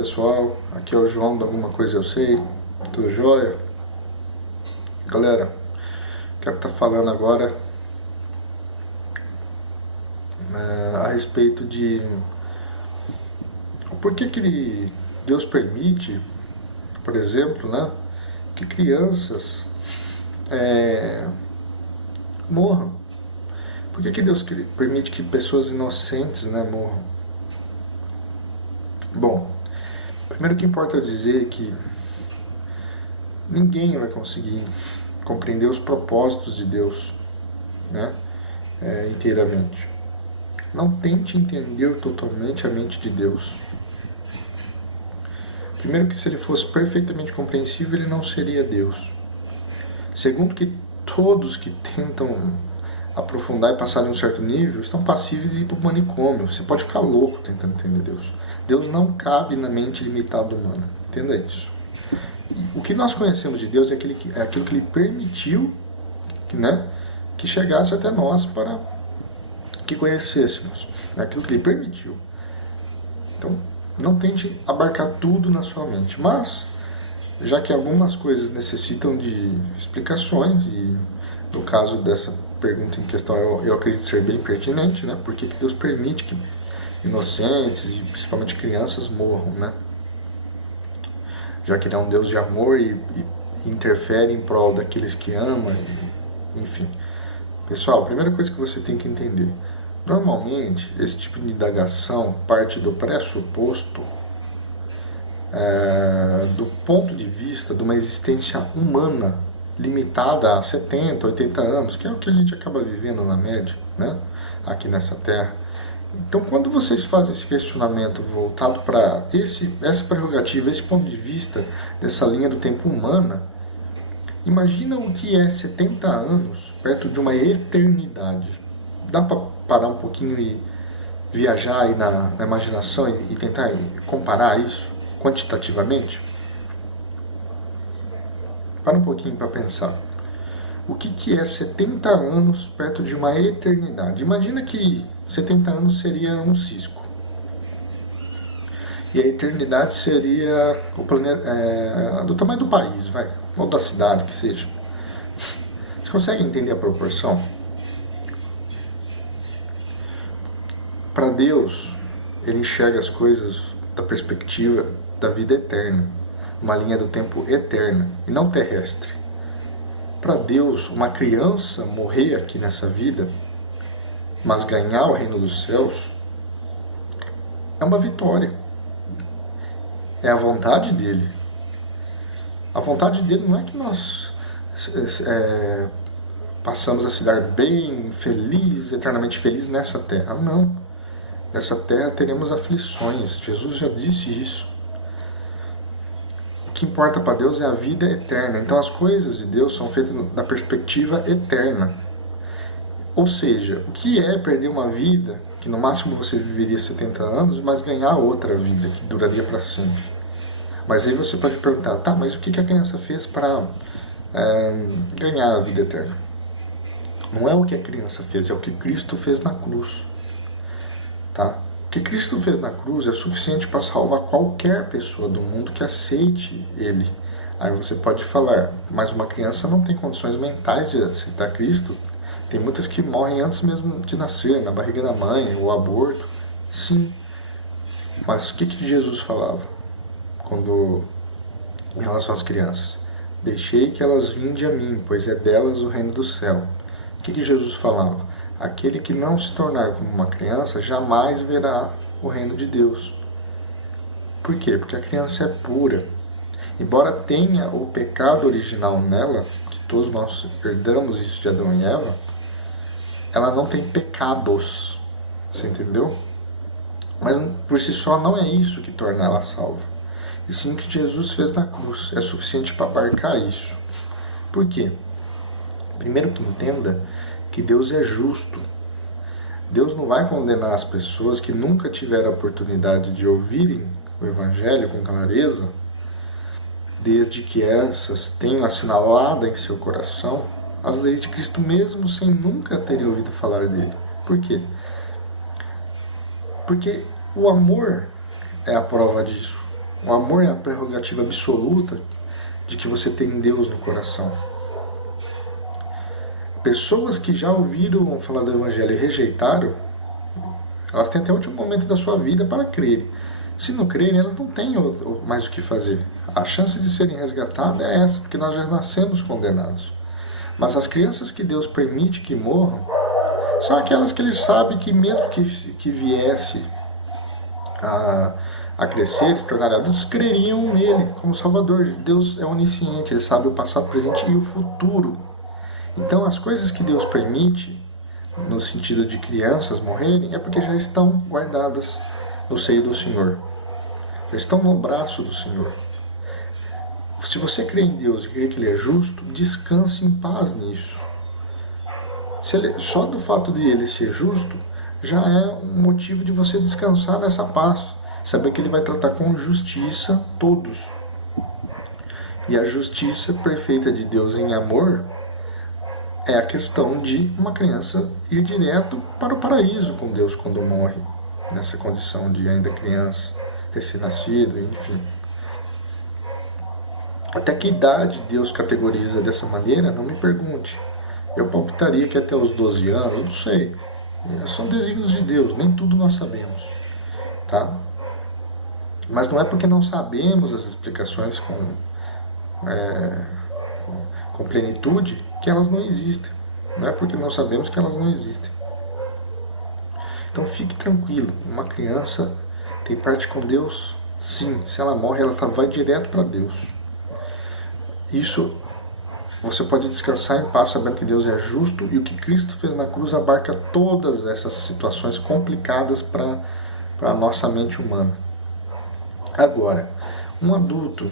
pessoal, aqui é o João do Alguma Coisa Eu Sei, tudo jóia? Galera, quero estar falando agora a respeito de por que Deus permite, por exemplo, né, que crianças morram. Por que Deus permite que pessoas inocentes, né, morram? Bom, primeiro que importa eu dizer que ninguém vai conseguir compreender os propósitos de Deus, né, inteiramente. Não tente entender totalmente a mente de Deus. Primeiro que se ele fosse perfeitamente compreensível, ele não seria Deus. Segundo que todos que tentam aprofundar e passar de um certo nível estão passíveis de ir para o manicômio. Você pode ficar louco tentando entender Deus. Deus não cabe na mente limitada humana. Entenda isso. E o que nós conhecemos de Deus é aquilo que Ele permitiu, né, que chegasse até nós para que conhecêssemos. É aquilo que Ele permitiu. Então, não tente abarcar tudo na sua mente. Mas, já que algumas coisas necessitam de explicações, e no caso dessa pergunta em questão eu acredito ser bem pertinente, né? Por que Deus permite que inocentes e principalmente crianças morram, né? Já que Ele é um Deus de amor e interfere em prol daqueles que ama, enfim. Pessoal, a primeira coisa que você tem que entender: normalmente esse tipo de indagação parte do pressuposto do ponto de vista de uma existência humana limitada a 70, 80 anos, que é o que a gente acaba vivendo na média, né, aqui nessa Terra. Então, quando vocês fazem esse questionamento voltado para essa prerrogativa, esse ponto de vista dessa linha do tempo humana, imagina o que é 70 anos perto de uma eternidade. Dá para parar um pouquinho e viajar aí na imaginação e tentar comparar isso quantitativamente? Para um pouquinho para pensar. O que é 70 anos perto de uma eternidade? Imagina que 70 anos seria um cisco. E a eternidade seria o planeta, do tamanho do país, vai, ou da cidade, que seja. Você consegue entender a proporção? Para Deus, Ele enxerga as coisas da perspectiva da vida eterna, uma linha do tempo eterna e não terrestre. Para Deus, uma criança morrer aqui nessa vida, mas ganhar o reino dos céus, é uma vitória. É a vontade dele. A vontade dele não é que nós passamos a se dar bem, felizes, eternamente felizes nessa terra. Não. Nessa terra teremos aflições. Jesus já disse isso. O que importa para Deus é a vida eterna. Então as coisas de Deus são feitas da perspectiva eterna. Ou seja, o que é perder uma vida, que no máximo você viveria 70 anos, mas ganhar outra vida, que duraria para sempre. Mas aí você pode perguntar, tá, mas o que a criança fez para ganhar a vida eterna? Não é o que a criança fez, é o que Cristo fez na cruz. Tá? O que Cristo fez na cruz é suficiente para salvar qualquer pessoa do mundo que aceite Ele. Aí você pode falar, mas uma criança não tem condições mentais de aceitar Cristo. Tem muitas que morrem antes mesmo de nascer, na barriga da mãe, o aborto. Sim, mas o que Jesus falava em relação às crianças? Deixei que elas vinde a mim, pois é delas o reino do céu. O que Jesus falava? Aquele que não se tornar como uma criança jamais verá o reino de Deus. Por quê? Porque a criança é pura. Embora tenha o pecado original nela, que todos nós herdamos isso de Adão e Eva, ela não tem pecados. Você entendeu? Mas por si só não é isso que torna ela salva. E sim o que Jesus fez na cruz é suficiente para abarcar isso. Por quê? Primeiro que entenda que Deus é justo. Deus não vai condenar as pessoas que nunca tiveram a oportunidade de ouvirem o Evangelho com clareza, desde que essas tenham assinalado em seu coração as leis de Cristo mesmo sem nunca terem ouvido falar dele. Por quê? Porque o amor é a prova disso. O amor é a prerrogativa absoluta de que você tem Deus no coração. Pessoas que já ouviram falar do Evangelho e rejeitaram, elas têm até o último momento da sua vida para crer. Se não crerem, elas não têm mais o que fazer. A chance de serem resgatadas é essa, porque nós já nascemos condenados. Mas as crianças que Deus permite que morram, são aquelas que Ele sabe que mesmo que viesse a crescer, se tornar adultos, creriam nele como Salvador. Deus é onisciente, Ele sabe o passado, o presente e o futuro. Então as coisas que Deus permite, no sentido de crianças morrerem, é porque já estão guardadas no seio do Senhor. Já estão no braço do Senhor. Se você crê em Deus e crê que Ele é justo, descanse em paz nisso. Só do fato de Ele ser justo, já é um motivo de você descansar nessa paz. Saber que Ele vai tratar com justiça todos. E a justiça perfeita de Deus em amor é a questão de uma criança ir direto para o paraíso com Deus quando morre, nessa condição de ainda criança, recém-nascido, enfim. Até que idade Deus categoriza dessa maneira, não me pergunte. Eu palpitaria que até os 12 anos, não sei. São desígnios de Deus, nem tudo nós sabemos. Tá? Mas não é porque não sabemos as explicações com plenitude que elas não existem. Não é porque não sabemos que elas não existem. Então fique tranquilo, uma criança tem parte com Deus? Sim, se ela morre, ela vai direto para Deus. Isso você pode descansar em paz sabendo que Deus é justo e o que Cristo fez na cruz abarca todas essas situações complicadas para a nossa mente humana. Agora, um adulto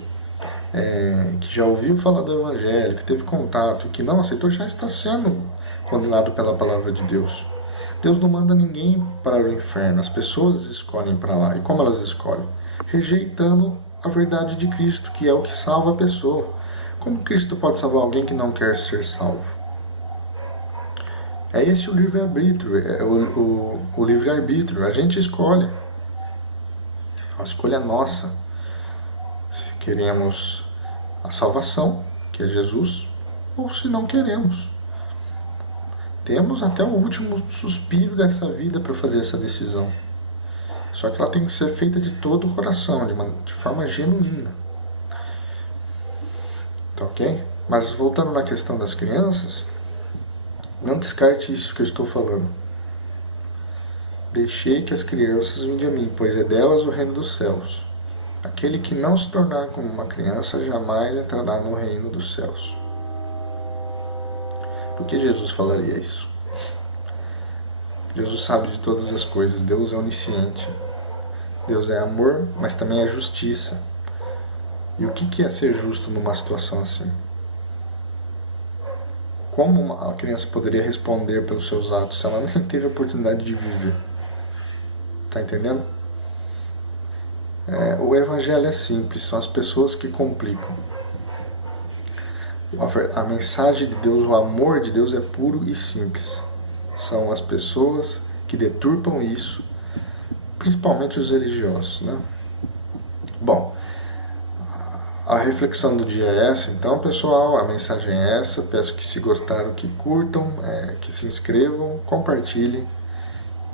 que já ouviu falar do Evangelho, que teve contato, que não aceitou, já está sendo condenado pela palavra de Deus. Deus não manda ninguém para o inferno, as pessoas escolhem para lá. E como elas escolhem? Rejeitando a verdade de Cristo, que é o que salva a pessoa. Como Cristo pode salvar alguém que não quer ser salvo? É esse o livre-arbítrio, é o livre-arbítrio. A gente escolhe. A escolha é nossa. Se queremos a salvação, que é Jesus, ou se não queremos. Temos até o último suspiro dessa vida para fazer essa decisão. Só que ela tem que ser feita de todo o coração, de forma genuína. Tá ok? Mas voltando na questão das crianças, não descarte isso que eu estou falando. Deixei que as crianças vinde a mim, pois é delas o reino dos céus. Aquele que não se tornar como uma criança jamais entrará no reino dos céus. Por que Jesus falaria isso? Jesus sabe de todas as coisas. Deus é onisciente. Deus é amor, mas também é justiça. E o que é ser justo numa situação assim? Como a criança poderia responder pelos seus atos se ela nem teve a oportunidade de viver? Tá entendendo? O Evangelho é simples, são as pessoas que complicam. A mensagem de Deus, o amor de Deus é puro e simples. São as pessoas que deturpam isso, principalmente os religiosos, né? Bom, a reflexão do dia é essa, então, pessoal, a mensagem é essa. Peço que, se gostaram, que curtam, que se inscrevam, compartilhem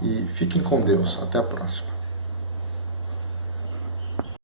e fiquem com Deus. Até a próxima.